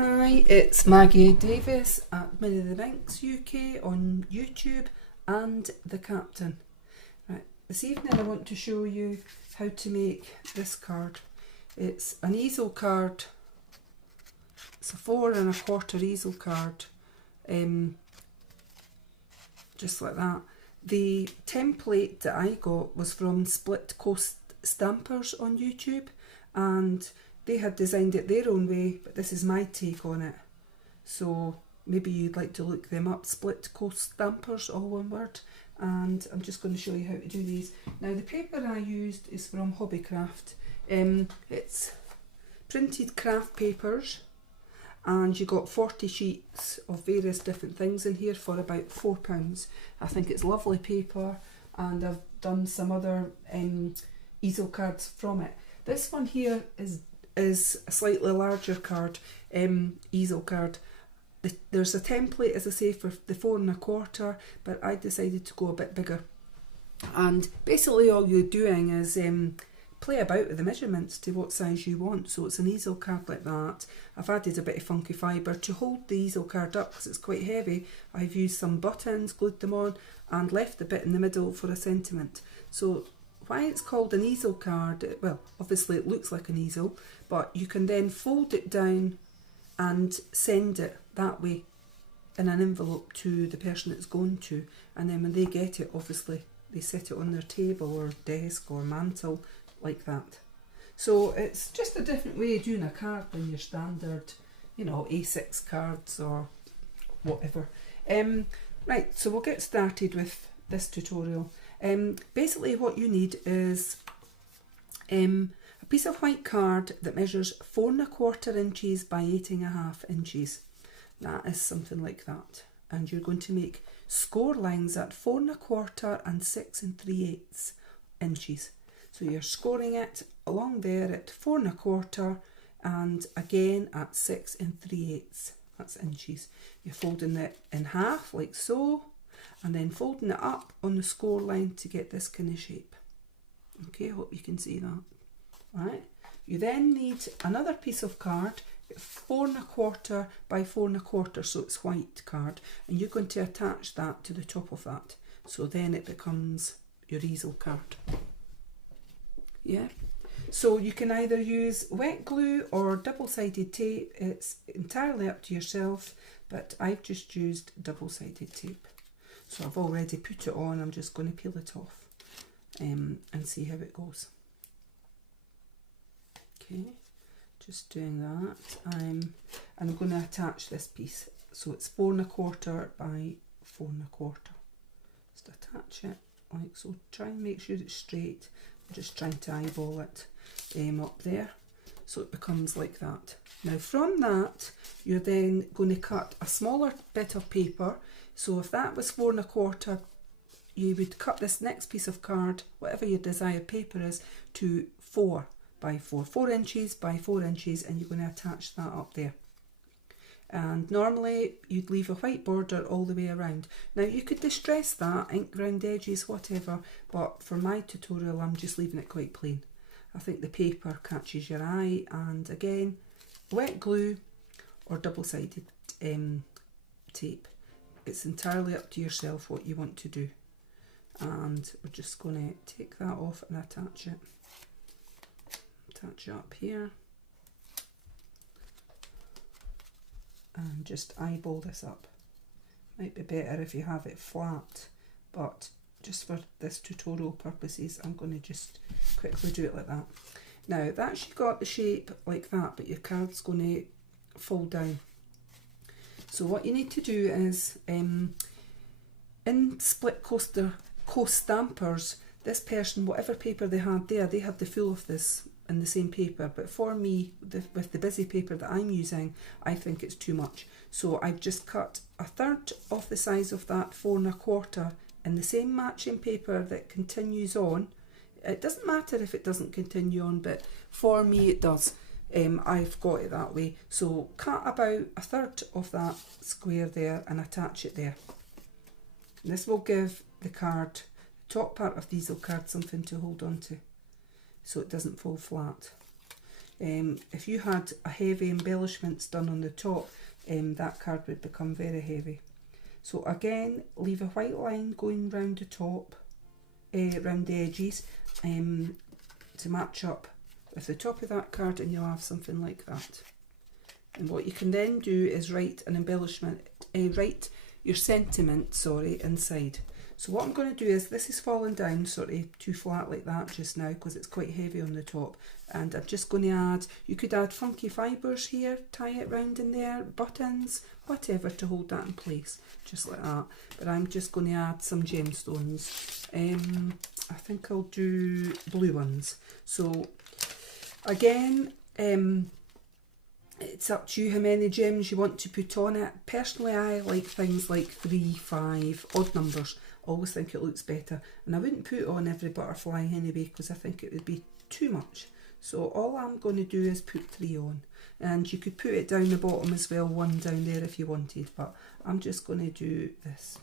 Hi, it's Maggie Davis at Minnie the Minx UK on YouTube and The Captain. Right, this evening I want to show you how to make this card. It's an easel card. It's a 4 1/4 easel card, just like that. The template that I got was from SplitCoastStampers on YouTube, and they had designed it their own way, but this is my take on it. So maybe you'd like to look them up, SplitCoastStampers, all one word. And I'm just going to show you how to do these. Now the paper I used is from Hobbycraft. It's printed craft papers, and you got 40 sheets of various different things in here for about £4. I think it's lovely paper, and I've done some other easel cards from it. This one here is a slightly larger card, easel card. There's a template, as I say, for the 4 1/4, but I decided to go a bit bigger. And basically all you're doing is play about with the measurements to what size you want. So it's an easel card like that. I've added a bit of funky fibre to hold the easel card up because it's quite heavy. I've used some buttons, glued them on, and left a bit in the middle for a sentiment. So why it's called an easel card, well, obviously it looks like an easel, but you can then fold it down and send it that way in an envelope to the person it's going to, and then when they get it, obviously they set it on their table or desk or mantle like that. So it's just a different way of doing a card than your standard, you know, A6 cards or whatever. Right, so we'll get started with this tutorial. Basically what you need is a piece of white card that measures 4 1/4 inches by 8 1/2 inches. That is something like that. And you're going to make score lines at 4 1/4 and 6 3/8 inches. So you're scoring it along there at 4 1/4 and again at 6 3/8. That's inches. You're folding it in half like so, and then folding it up on the score line to get this kind of shape. Okay, I hope you can see that. Right. You then need another piece of card, 4 1/4 by 4 1/4, so it's white card, and you're going to attach that to the top of that. So then it becomes your easel card. Yeah. So you can either use wet glue or double-sided tape. It's entirely up to yourself, but I've just used double-sided tape. So I've already put it on. I'm just going to peel it off and see how it goes. Okay, just doing that. And I'm going to attach this piece. So it's 4 1/4 by 4 1/4. Just attach it like so. Try and make sure it's straight. I'm just trying to eyeball it up there. So it becomes like that. Now from that, you're then going to cut a smaller bit of paper. So if that was 4 1/4, you would cut this next piece of card, whatever your desired paper is, to 4 by 4, 4 inches by 4 inches, and you're going to attach that up there. And normally you'd leave a white border all the way around. Now you could distress that, ink round edges, whatever, but for my tutorial I'm just leaving it quite plain. I think the paper catches your eye, and again, wet glue or double-sided tape. It's entirely up to yourself what you want to do. And we're just going to take that off and attach it. Attach it up here. And just eyeball this up. Might be better if you have it flat, but just for this tutorial purposes, I'm going to just quickly do it like that. Now that's got the shape like that, but your card's going to fold down. So what you need to do is, in SplitCoastStampers, this person, whatever paper they had there, they had the full of this in the same paper, but for me, with the busy paper that I'm using, I think it's too much. So I've just cut 1/3 of the size of that 4 1/4 in the same matching paper that continues on. It doesn't matter if it doesn't continue on, but for me it does. I've got it that way. So cut about 1/3 of that square there and attach it there. And this will give the card, the top part of the easel card, something to hold on to, so it doesn't fall flat. If you had a heavy embellishments done on the top, that card would become very heavy. So again, leave a white line going round the top, round the edges, to match up with the top of that card, and you'll have something like that. And what you can then do is write an embellishment, write your sentiment, sorry, inside. So what I'm going to do is, this is falling down sort of too flat like that just now because it's quite heavy on the top, and I'm just going to add, you could add funky fibres here, tie it round in there, buttons, whatever to hold that in place, just like that. But I'm just going to add some gemstones. I think I'll do blue ones. So again, it's up to you how many gems you want to put on it. Personally, I like things like 3, 5, odd numbers. Always think it looks better, and I wouldn't put on every butterfly anyway because I think it would be too much. So all I'm going to do is put 3 on, and you could put it down the bottom as well, 1 down there if you wanted, but I'm just going to do this.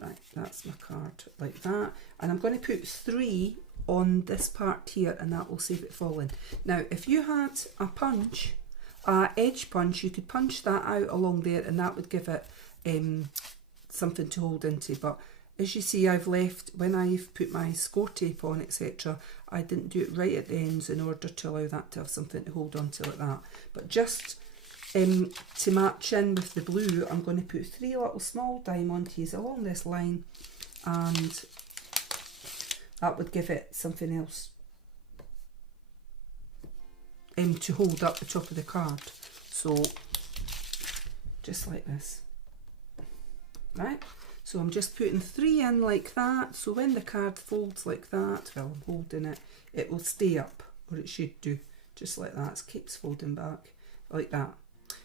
Right, that's my card like that, and I'm going to put 3 on this part here, and that will save it falling. Now if you had a punch, edge punch, you could punch that out along there, and that would give it something to hold into. But as you see, I've left, when I've put my score tape on, etc., I didn't do it right at the ends in order to allow that to have something to hold on to like that. But just to match in with the blue, I'm going to put 3 little small diamantes along this line, and that would give it something else to hold up the top of the card. So just like this. Right, so I'm just putting 3 in like that, so when the card folds like that, well, I'm holding it, it will stay up, or it should do, just like that. It keeps folding back like that,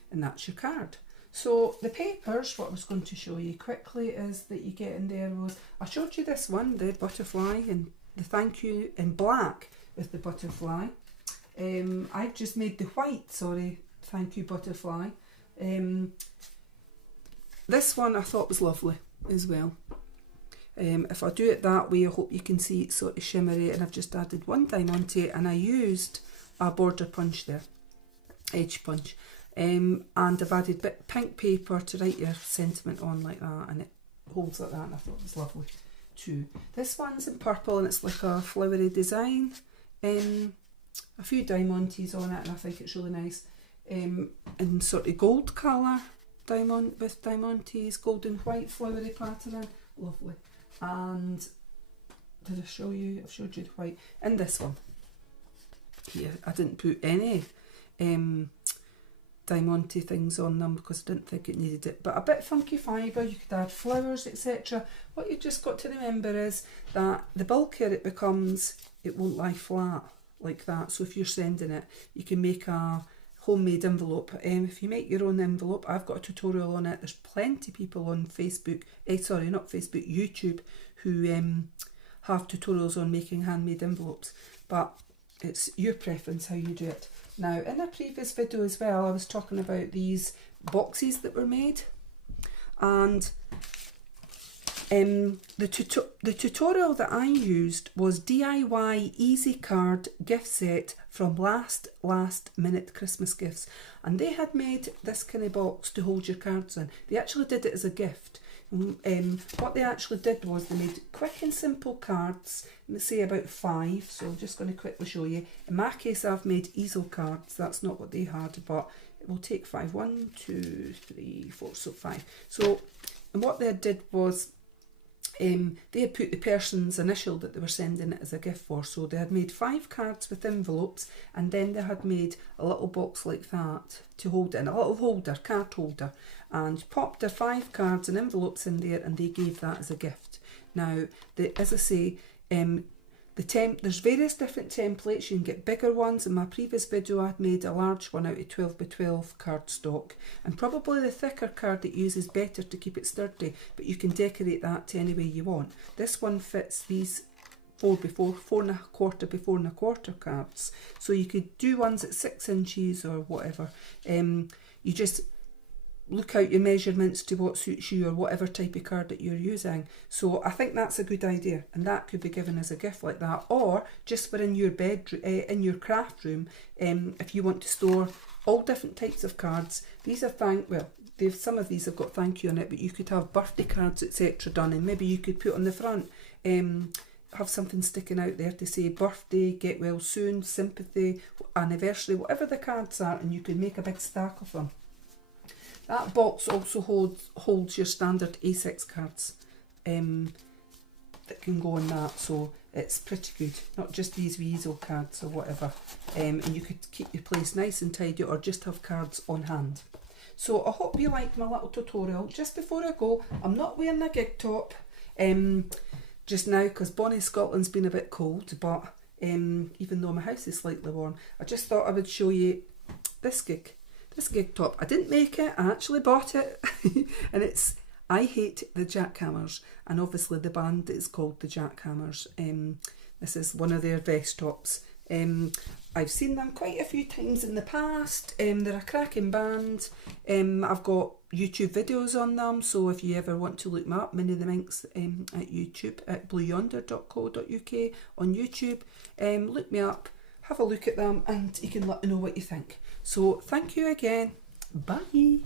and that's your card. So the papers, what I was going to show you quickly is that you get in there was, I showed you this one, the butterfly, and the thank you in black with the butterfly. I've just made the white, sorry, thank you butterfly. This one I thought was lovely as well. If I do it that way, I hope you can see it's sort of shimmery, and I've just added 1 diamante, and I used a border punch there, edge punch, and I've added bit pink paper to write your sentiment on like that, and it holds like that, and I thought it was lovely too. This one's in purple, and it's like a flowery design, a few diamantes on it, and I think it's really nice, in sort of gold colour. Diamond with diamantes, gold and white flowery pattern, lovely. And did I show you? I've showed you the white. And this one here, I didn't put any diamante things on them because I didn't think it needed it. But a bit funky fibre, you could add flowers, etc. What you just got to remember is that the bulkier it becomes, it won't lie flat like that. So if you're sending it, you can make a homemade envelope. If you make your own envelope, I've got a tutorial on it. There's plenty of people on Facebook, sorry, not Facebook, YouTube, who have tutorials on making handmade envelopes, but it's your preference how you do it. Now, in a previous video as well, I was talking about these boxes that were made, and the tutorial that I used was DIY Easy Card gift set from last minute Christmas gifts, and they had made this kind of box to hold your cards in. They actually did it as a gift. What they actually did was they made quick and simple cards, and they say about 5, so I'm just going to quickly show you. In my case, I've made easel cards. That's not what they had, but it will take 5. 1, 2, 3, 4, so 5. So, and what they did was they had put the person's initial that they were sending it as a gift for. So they had made 5 cards with envelopes, and then they had made a little box like that to hold it in, a little holder, card holder, and popped their 5 cards and envelopes in there, and they gave that as a gift. Now, as I say, there's various different templates. You can get bigger ones. In my previous video, I had made a large one out of 12 by 12 cardstock, and probably the thicker card that you use is better to keep it sturdy, but you can decorate that to any way you want. This one fits these 4 by 4, 4 1/4 by 4 1/4 cards, so you could do ones at 6 inches or whatever. You just look out your measurements to what suits you or whatever type of card that you're using. So I think that's a good idea, and that could be given as a gift like that, or just for in your bedroom, in your craft room, if you want to store all different types of cards. These are some of these have got thank you on it, but you could have birthday cards, etc. done, and maybe you could put on the front, have something sticking out there to say birthday, get well soon, sympathy, anniversary, whatever the cards are, and you could make a big stack of them. That box also holds your standard A6 cards that can go in that, so it's pretty good. Not just these Easel cards or whatever. And you could keep your place nice and tidy, or just have cards on hand. So I hope you liked my little tutorial. Just before I go, I'm not wearing a gig top just now because Bonnie Scotland's been a bit cold, but even though my house is slightly warm, I just thought I would show you this gig top. I didn't make it, I actually bought it. And it's I Hate The Jackhammers, and obviously the band is called The Jackhammers. This is one of their vest tops. I've seen them quite a few times in the past. They're a cracking band. I've got YouTube videos on them, so if you ever want to look them up, Minnie the Minx at YouTube, at blueyonder.co.uk on YouTube. Look me up, have a look at them, and you can let me know what you think. So thank you again. Bye.